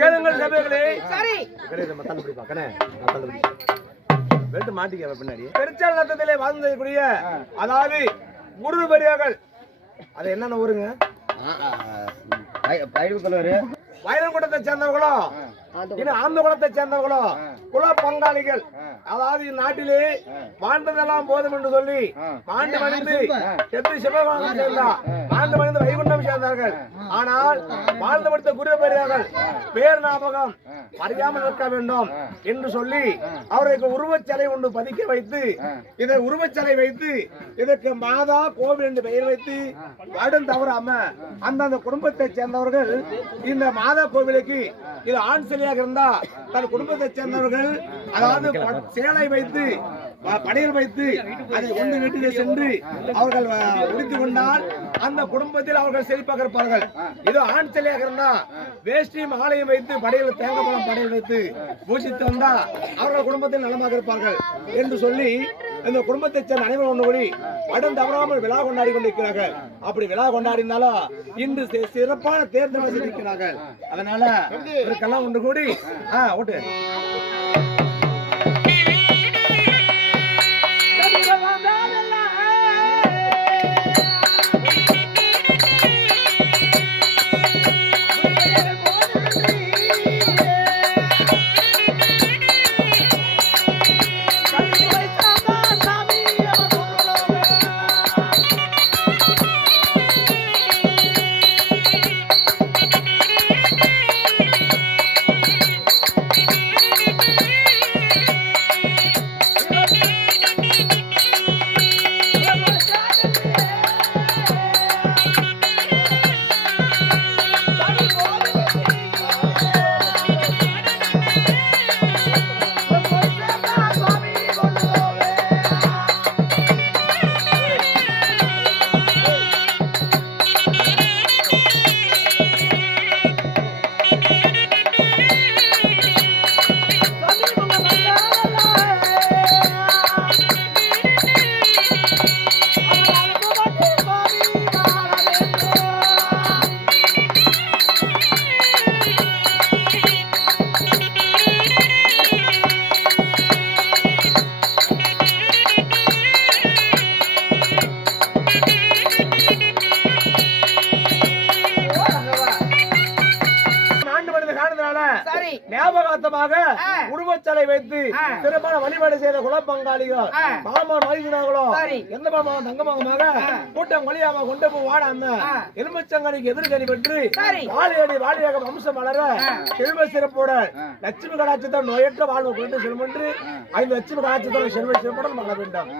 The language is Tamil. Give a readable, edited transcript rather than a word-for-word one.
கேளுங்கள் சபைகளே. சரி. மாட்டிக்க பின்னாடி பெருச்சால் நத்தத்திலே வாழ்ந்தக்கூடிய அதாவது குரு பெரியார்கள் அது என்னென்ன ஊருங்க? வயலன் கூட்டத்தை சேர்ந்தவங்களோ இன்னும் ஆந்த குலத்தை சேர்ந்தவங்களோ குல பங்காளிகள் அதாவது இந்நாட்டிலே வாழ்ந்ததெல்லாம் போதும் என்று சொல்லி மாண்டு மணிந்து எப்படி சிவகாமம் சேர்ந்தார், மாண்டு மணிந்து வைகுண்டம் சேர்ந்தார்கள். ஆனால் வாழ்ந்து படித்த குரு பெரியார்கள் பேர் ஞாபகம் அறியாமல் இருக்க வேண்டும் என்று சொல்லி அவருக்கு உருவச்சிலை ஒன்று பதிக்க வைத்து இதை உருவச்சிலை வைத்து இதற்கு மாதா கோவில் என்று பெயர் வைத்து வருடம் தவறாம அந்தந்த குடும்பத்தை சேர்ந்தவர்கள் இந்த மாதா கோவிலுக்கு இது ஆண் சிலையாக இருந்தா தன் குடும்பத்தை சேர்ந்தவர்கள் அதாவது சேலை வைத்து படையில் வைத்து அதை கொண்டு வீட்டிலே சென்று அவர்கள் உடுத்திக் கொண்டால் அந்த குடும்பத்தில் அவர்கள் செழிப்பாக இருப்பார்கள். இது ஆண் சிலையாக இருந்தா வேஷ்டி மாலையும் வைத்து படையில் தேங்காய் பழம் படையில் வைத்து பூஜித்து வந்தா அவர்கள் குடும்பத்தில் நலமாக இருப்பார்கள் என்று சொல்லி இந்த குடும்பத்தை சேர்ந்த அனைவரும் ஒன்று கூடி படம் தவறாமல் விழா கொண்டாடி கொண்டிருக்கிறார்கள். அப்படி விழா கொண்டாடினாலும் இன்று சிறப்பான தேர்தல் செய்திருக்கிறார்கள். அதனால இதற்கெல்லாம் ஒன்று கூடி ஓட்டு ஞாபகார்த்தமாக உருவச்சலை வைத்து சிறப்பான வழிபாடு செய்த குலப்பங்காளிகள் மாமா மகிழ்ந்தார்களோ எந்த மாமா தங்கமாக கூட்டம் கொலியாம கொண்டு போய் வாடாம எலும்பச்சங்கனிக்கு எதிர்கனி பெற்று வாழியடி வாழியாக வம்சம் வளர செல்வ சிறப்புடன் லட்சுமி கடாட்சத்தோடு நோயற்ற வாழ்வு கொண்டு செல்வென்று 5 லட்சுமி கடாட்சத்தோடு செல்வ சிறப்புடன் மகள வேண்டும்.